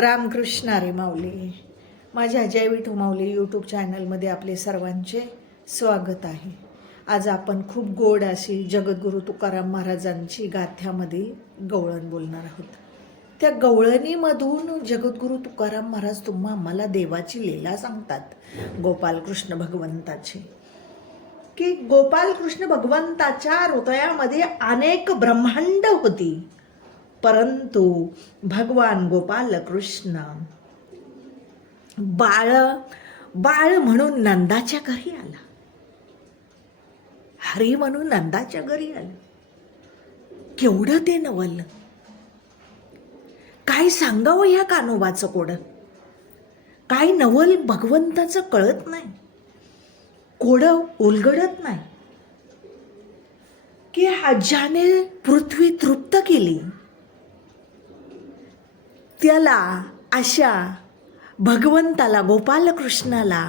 रामकृष्ण हरी माऊली. माझ्या जय विठू माऊली यूट्यूब चॅनलमध्ये आपले सर्वांचे स्वागत आहे. आज आपण खूप गोड अशी जगद्गुरू तुकाराम महाराजांची गाथ्यामधील गवळण बोलणार आहोत. त्या गवळणीमधून जगद्गुरू तुकाराम महाराज आम्हाला देवाची लीला सांगतात, गोपालकृष्ण भगवंताची, की गोपालकृष्ण भगवंताच्या हृदयामध्ये अनेक ब्रह्मांड होती, परंतु भगवान गोपालकृष्ण बाळ म्हणून नंदाच्या घरी आला, हरी म्हणून नंदाच्या घरी आला. केवढं ते नवल, काय सांगावं या कानोबाचं कोड, काय नवल भगवंताचं कळत नाही, कोड उलगडत नाही. की ज्याने पृथ्वी तृप्त केली, त्याला अशा भगवंताला गोपालकृष्णाला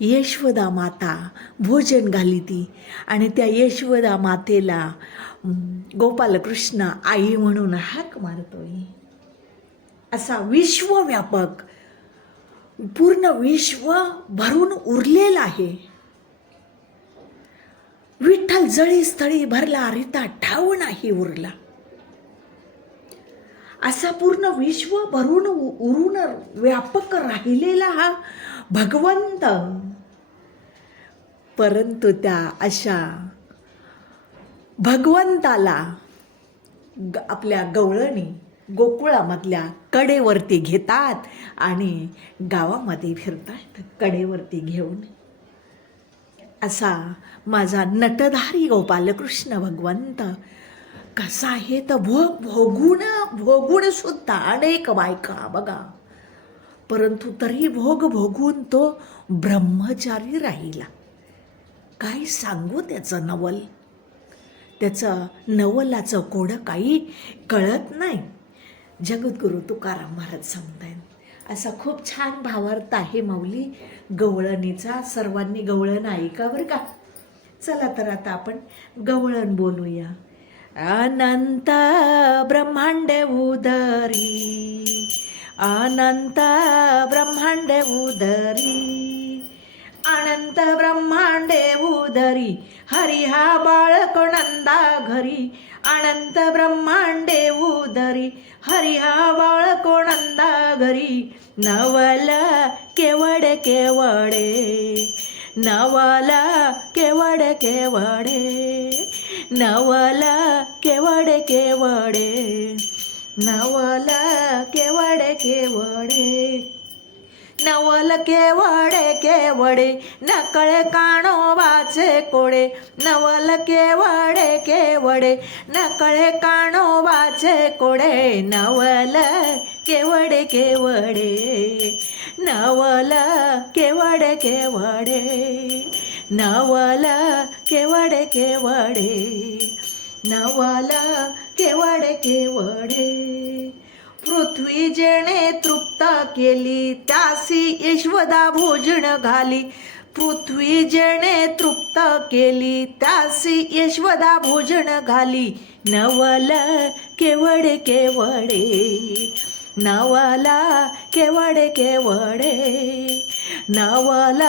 यशोदा माता भोजन घालीती आणि त्या यशोदा मातेला गोपालकृष्ण आई म्हणून हाक मारतोय. असा विश्वव्यापक पूर्ण विश्व भरून उरलेला आहे. विठ्ठल जळी स्थळी भरला, रिता ठाव नाही उरला. असा पूर्ण विश्व भरून उरून व्यापक राहिलेला हा भगवंत, परंतु त्या अशा भगवंताला आपल्या गवळणी गोकुळामधल्या कडेवरती घेतात आणि गावामध्ये फिरतात कडेवरती घेऊन. असा माझा नटधारी गोपालकृष्ण भगवंत कसा आहे तर भोगून सुद्धा अनेक बायका बघा, परंतु तरी भोगून तो ब्रह्मचारी राहिला. काय सांगू त्याचं नवल, त्याचं नवलाचं कोड काही कळत नाही. जगद्गुरू तुकाराम महाराज सांगतायत. असा खूप छान भावार्थ आहे माऊली गवळणीचा. सर्वांनी गवळण ऐका बरं का. चला तर आता आपण गवळण बोलूया. अनंत ब्रह्मांडे उदरी, अनंत ब्रह्मांडे उदरी, अनंत ब्रह्मांडे उदरी, हरी हा बाळक नंदा घरी. अनंत ब्रह्मांडे उदरी, हरी हा बाळक नंदा घरी. नवल केवडे केवडे, नवल केवडे केवडे, नवल केवडे केवडे, नवल केवडे केवडे, नवल केवडे केवडे, नकळे कानोबाचे कोडे. नवल केवडे केवडे, नकळे कानोबाचे कोडे. नवल केवडे केवडे, नवल केवडे केवडे, नवल केवडे केवडे, नवल केवडे केवडे. पृथ्वी जेणे तृप्त केली, त्यासी यशोदा भोजन घाली. पृथ्वी जेणे तृप्त केली, त्यासी यशोदा भोजन घाली. नवल केवडे केवडे, नवल केवडे केवडे, नवल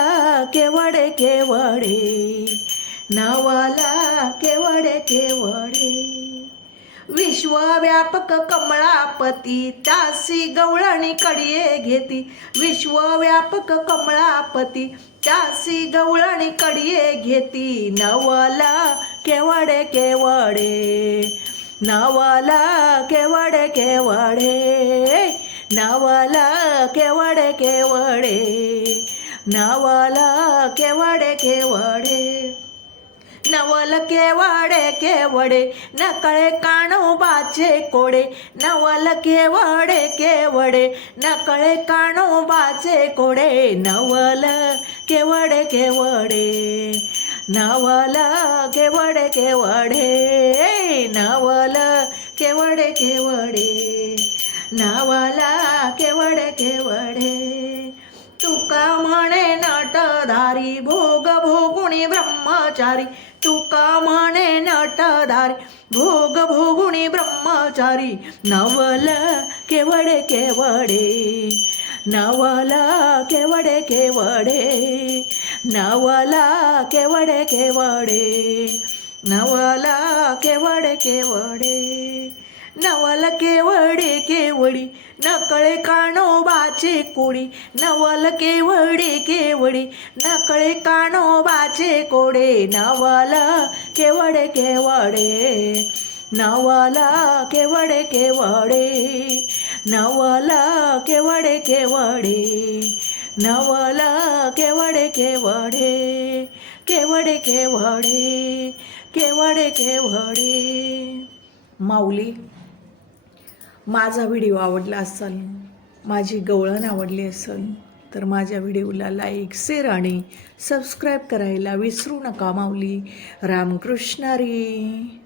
केवडे केवडे, नवल केवडे केवडे. विश्वव्यापक कमळापती, त्यासी गवळणी कडिये घेती. विश्वव्यापक कमळापती, त्यासी गवळणी कडिये घेती. नवल केवडे केवडे, नवल केवडे केवडे, नवल केवडे केवडे, नवल केवडे केवडे, नवल केवडे केवडे, नकळे कानोबाचे कोडे. नवल केवडे केवडे, नकळे कानोबाचे कोडे. नवल केवडे केवडे, नवल केवडे केवडे, नवल केवडे केवडे, नवल केवडे केवडे. तुका म्हणे नटधारी, भोग भोगुणी ब्रह्मचारी. तुका म्हणे नटधारी, भोग भोगुणी ब्रह्मचारी नवल केवडे केवडे नवला केवडे केवडे नवला केवडे केवडे नवला केवडे केवडे नवल केवडे केवडी नकळे कानोबाचे कोडी नवल केवडे केवडी नकळे कानोबाचे कोडे नवल केवडे केवडे नवला केवडे केवडे नवला केवडे केवडे नवला केवडे केवडे केवडे केवडे केवडे केवडे. माऊली, माझा व्हिडिओ आवडला असेल, माझी गवळण आवडली असेल तर माझ्या व्हिडिओला लाईक, शेअर आणि सबस्क्राईब करायला विसरू नका माऊली. रामकृष्ण हरी.